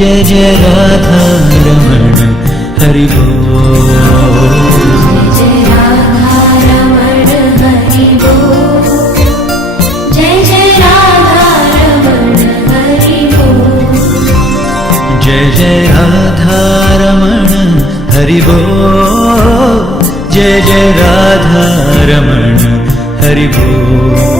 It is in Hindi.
जय जय राधा रमण हरि बोल। जय राधा रमण हरि बोल। जय जय राधा रमण हरि बोल। जय जय राधा रमण हरि बोल। जय जय राधा रमण हरि बोल।